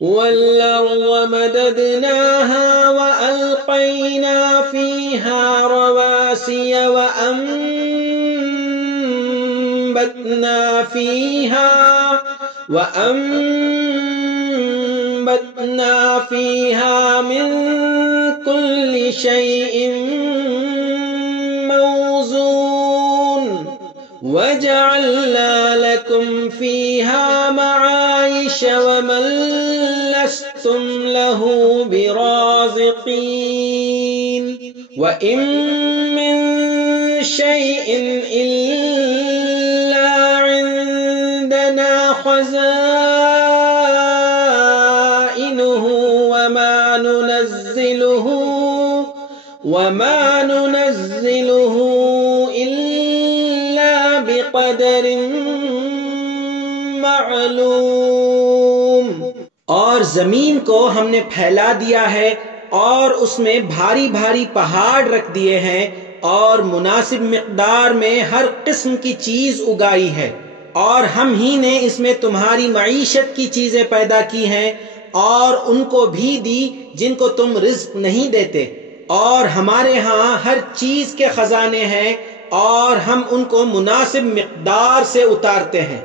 والأرض مددناها وألقينا فيها رواسي وأنبتنا فيها من كل شيء موزون وجعلنا لكم فيها معايش ومن لستم له برازقين وإن من شيء إلا عندنا خزائنه وما ننزله إلا بقدر معلوم۔ اور زمین کو ہم نے پھیلا دیا ہے اور اس میں بھاری بھاری پہاڑ رکھ دیے ہیں اور مناسب مقدار میں ہر قسم کی چیز اگائی ہے، اور ہم ہی نے اس میں تمہاری معیشت کی چیزیں پیدا کی ہیں اور ان کو بھی دی جن کو تم رزق نہیں دیتے، اور ہمارے ہاں ہر چیز کے خزانے ہیں اور ہم ان کو مناسب مقدار سے اتارتے ہیں۔